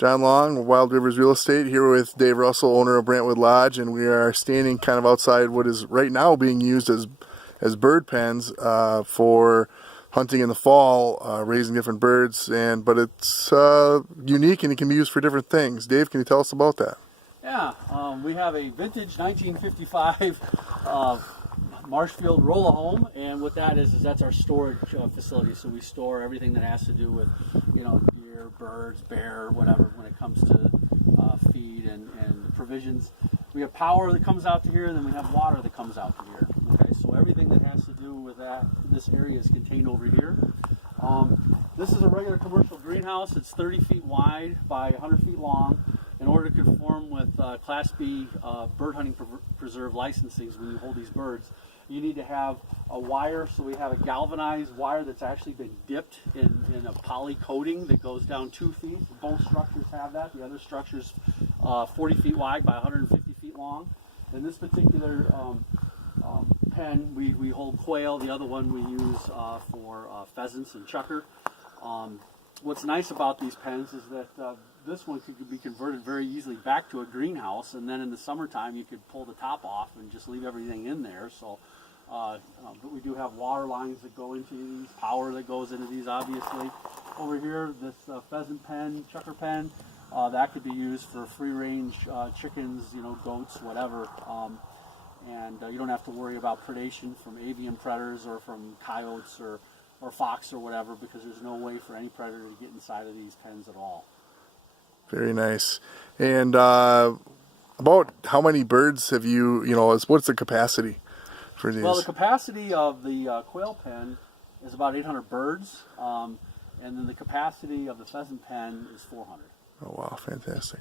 John Long, Wild Rivers Real Estate, here with Dave Russell, owner of Brantwood Lodge, and we are standing kind of outside what is right now being used as bird pens for hunting in the fall, raising different birds, but it's unique and it can be used for different things. Dave, can you tell us about that? Yeah, we have a vintage 1955 Marshfield roll-a home, and what that is that's our storage facility. So we store everything that has to do with, deer, birds, bear, whatever, when it comes to feed and provisions. We have power that comes out to here, and then we have water that comes out to here. Okay, so everything that has to do with this area is contained over here. This is a regular commercial greenhouse. It's 30 feet wide by 100 feet long. In order to conform with Class B bird hunting preserve licensings, when you hold these birds, you need to have a wire. So we have a galvanized wire that's actually been dipped in a poly coating that goes down 2 feet. Both structures have that. The other structure's 40 feet wide by 150 feet long. In this particular pen, we hold quail. The other one we use for pheasants and chukar. What's nice about these pens is that this one could be converted very easily back to a greenhouse, and then in the summertime you could pull the top off and just leave everything in there. So, but we do have water lines that go into these, power that goes into these, obviously. Over here, this pheasant pen, chukar pen, that could be used for free-range chickens, goats, whatever. And you don't have to worry about predation from avian predators or from coyotes or fox or whatever, because there's no way for any predator to get inside of these pens at all. Very nice. And about how many birds have you, what's the capacity for these? Well, the capacity of the quail pen is about 800 birds, and then the capacity of the pheasant pen is 400. Oh, wow, fantastic.